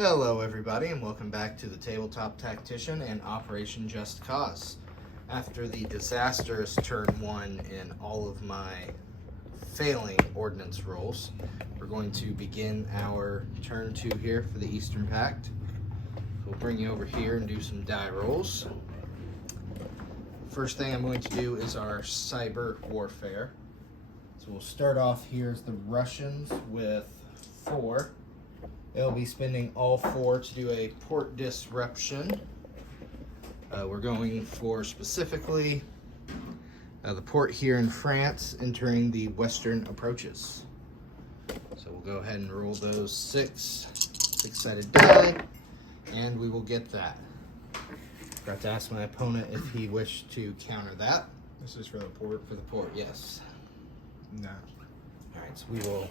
Hello everybody and welcome back to the Tabletop Tactician and Operation Just Cause. After the disastrous turn 1 in all of my failing ordnance rolls, we're going to begin our turn 2 here for the Eastern Pact. So we'll bring you over here and do some die rolls. First thing I'm going to do is our cyber warfare. So we'll start off here as the Russians with 4. They'll be spending all 4 to do a port disruption. We're going for specifically the port here in France, entering the western approaches. So we'll go ahead and roll those six-sided die, and we will get that. Forgot to ask my opponent if he wished to counter that. This is for the port? For the port, yes. No. Alright, so we will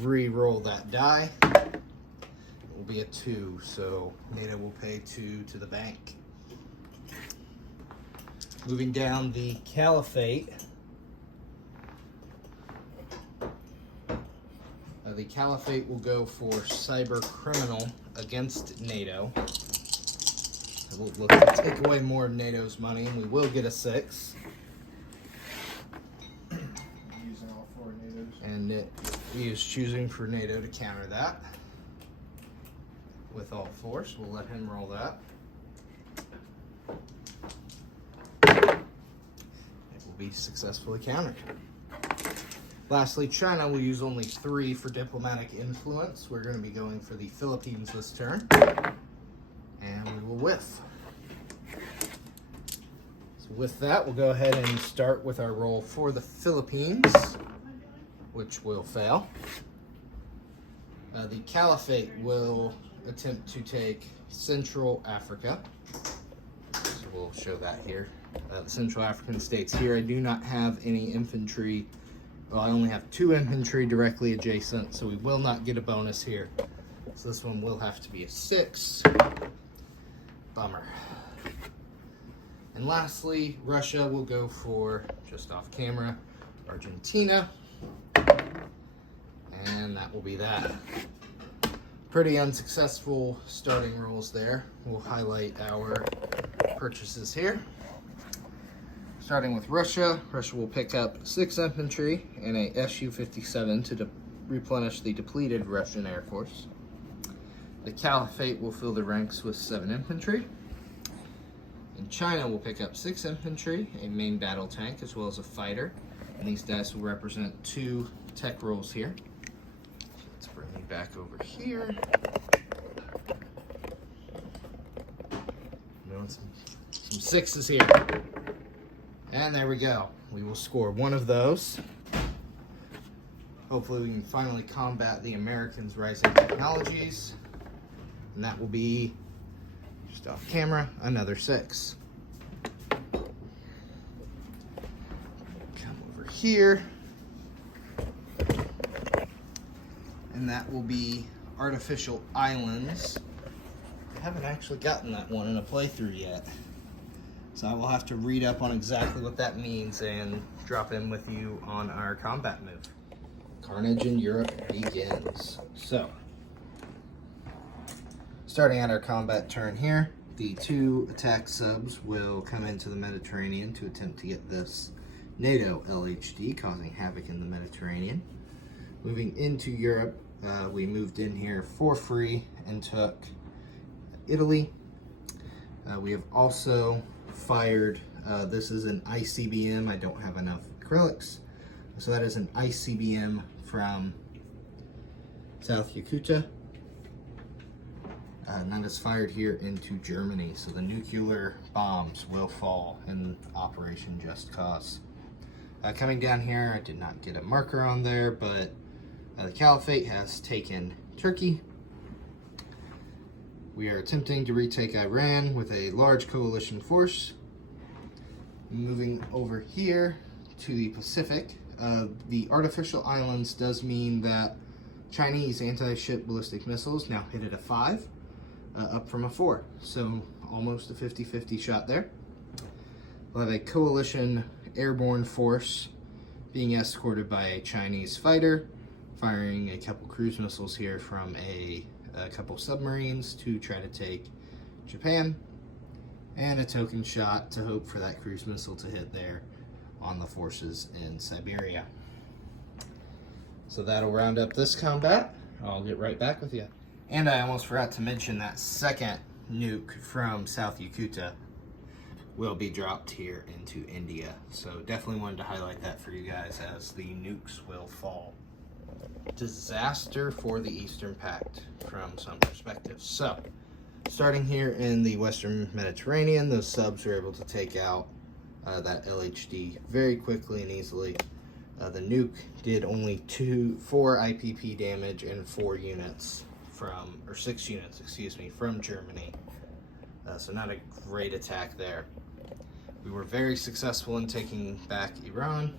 re-roll that die. It will be a 2, so NATO will pay 2 to the bank. Moving down the Caliphate. The Caliphate will go for cyber criminal against NATO. So we'll look to take away more of NATO's money, and we will get a 6. Using all 4 NATOs. And he is choosing for NATO to counter that with all 4, so we'll let him roll that. It will be successfully countered. Lastly, China will use only 3 for diplomatic influence. We're going to be going for the Philippines this turn, and we will whiff. So with that, we'll go ahead and start with our roll for the Philippines, which will fail. The Caliphate will attempt to take Central Africa. So we'll show that here. The Central African states here. I do not have any infantry. Well, I only have 2 infantry directly adjacent, so we will not get a bonus here. So this one will have to be a 6. Bummer. And lastly, Russia will go for, just off camera, Argentina. And that will be that. Pretty unsuccessful starting rolls there. We'll highlight our purchases here. Starting with Russia, Russia will pick up 6 infantry and a Su-57 to replenish the depleted Russian Air Force. The Caliphate will fill the ranks with 7 infantry. And China will pick up 6 infantry, a main battle tank, as well as a fighter. And these dice will represent 2 tech rolls here. Let's bring me back over here. Doing some 6s here. And there we go. We will score 1 of those. Hopefully we can finally combat the Americans' rising technologies. And that will be, just off camera, another 6. Come over here. And that will be artificial islands. I haven't actually gotten that one in a playthrough yet. So I will have to read up on exactly what that means and drop in with you on our combat move. Carnage in Europe begins. So, starting at our combat turn here, the 2 attack subs will come into the Mediterranean to attempt to get this NATO LHD, causing havoc in the Mediterranean. Moving into Europe, we moved in here for free and took Italy. We have also fired, this is an ICBM. I don't have enough acrylics. So that is an ICBM from South Yakutia. And that is fired here into Germany. So the nuclear bombs will fall in Operation Just Cause. Coming down here, I did not get a marker on there, but the Caliphate has taken Turkey. We are attempting to retake Iran with a large coalition force. Moving over here to the Pacific, the artificial islands does mean that Chinese anti-ship ballistic missiles now hit at a 5, up from a 4. So almost a 50-50 shot there. We'll have a coalition airborne force being escorted by a Chinese fighter, firing a couple cruise missiles here from a a couple submarines to try to take Japan, and a token shot to hope for that cruise missile to hit there on the forces in Siberia. So that'll round up this combat. I'll get right back with you. And I almost forgot to mention that second nuke from South Yakutia will be dropped here into India. So definitely wanted to highlight that for you guys as the nukes will fall. Disaster for the Eastern Pact from some perspectives. So, starting here in the Western Mediterranean, those subs were able to take out that LHD very quickly and easily. The nuke did only 4 IPP damage and 6 units from Germany. So not a great attack there. We were very successful in taking back Iran,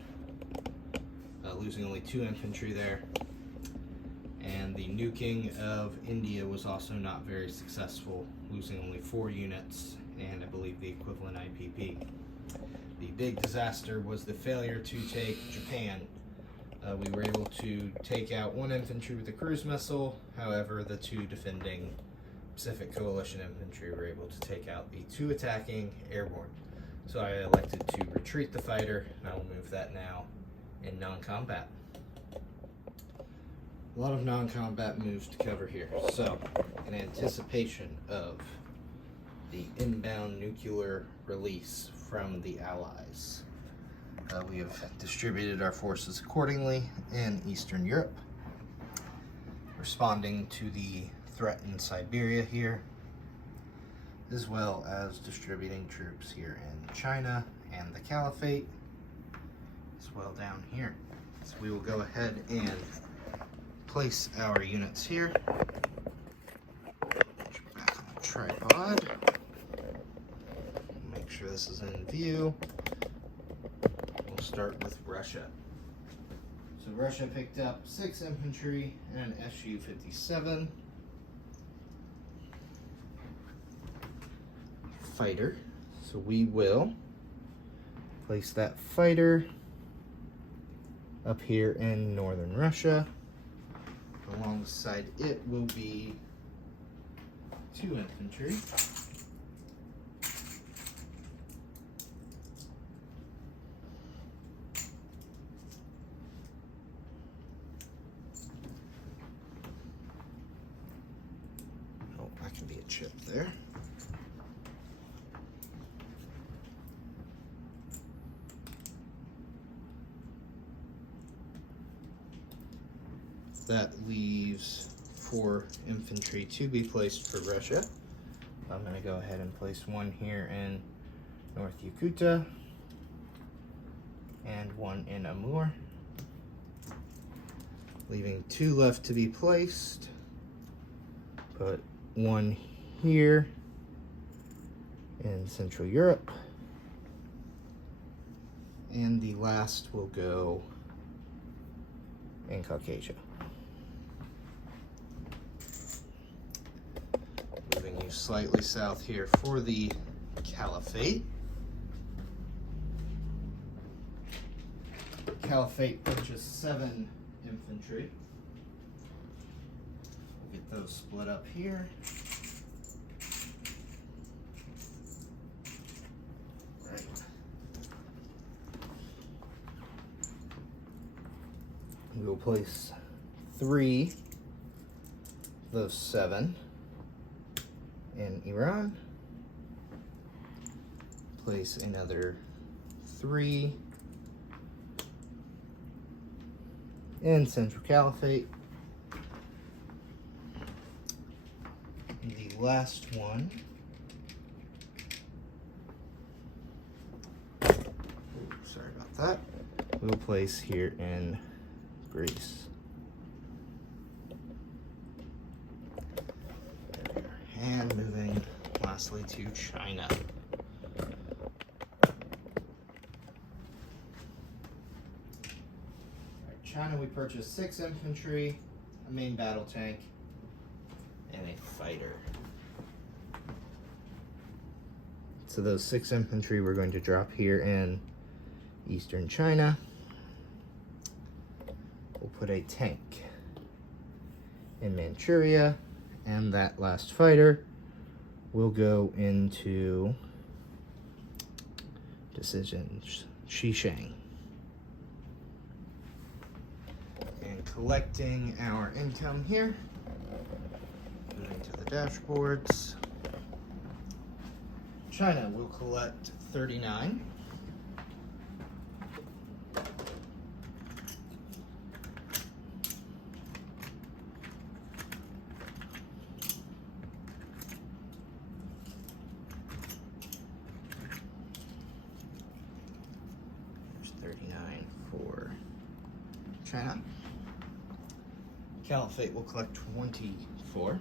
losing only 2 infantry there. And the nuking of India was also not very successful, losing only 4 units and I believe the equivalent IPP. The big disaster was the failure to take Japan. We were able to take out 1 infantry with a cruise missile. However, the 2 defending Pacific Coalition infantry were able to take out the 2 attacking airborne. So I elected to retreat the fighter, and I will move that now in non-combat. A lot of non-combat moves to cover here. So, in anticipation of the inbound nuclear release from the Allies, we have distributed our forces accordingly in Eastern Europe, responding to the threat in Siberia here, as well as distributing troops here in China and the Caliphate, as well down here. So we will go ahead and place our units here. Back on the tripod. Make sure this is in view. We'll start with Russia. So Russia picked up 6 infantry and an Su-57 fighter. So we will place that fighter up here in northern Russia. Alongside it will be 2 infantry. Oh, that can be a chip there. That leaves 4 infantry to be placed for Russia. I'm going to go ahead and place 1 here in North Yakutia and 1 in Amur, leaving 2 left to be placed. Put 1 here in Central Europe, and the last will go in Caucasia. Moving you slightly south here for the Caliphate. Caliphate purchased 7 infantry. We'll get those split up here. Right. We will place 3 of those 7 in Iran. Place another 3 in Central Caliphate. The last one, sorry about that, we'll place here in Greece. And moving lastly to China. China, we purchased 6 infantry, a main battle tank, and a fighter. So those 6 infantry we're going to drop here in Eastern China. We'll put a tank in Manchuria And that last fighter will go into decisions. Shishang. And collecting our income here. Moving to the dashboards. China will collect 39. There's 39 for China. Caliphate will collect 24.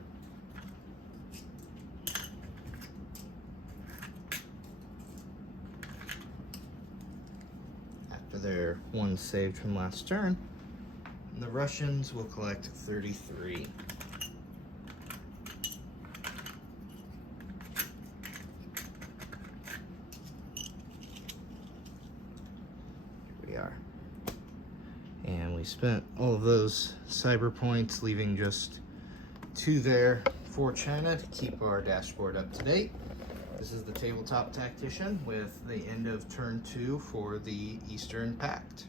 After their one saved from last turn, the Russians will collect 33. Here we are. And we spent all of those cyber points, leaving just 2 there for China to keep our dashboard up to date. This is the Tabletop Tactician with the end of turn 2 for the Eastern Pact.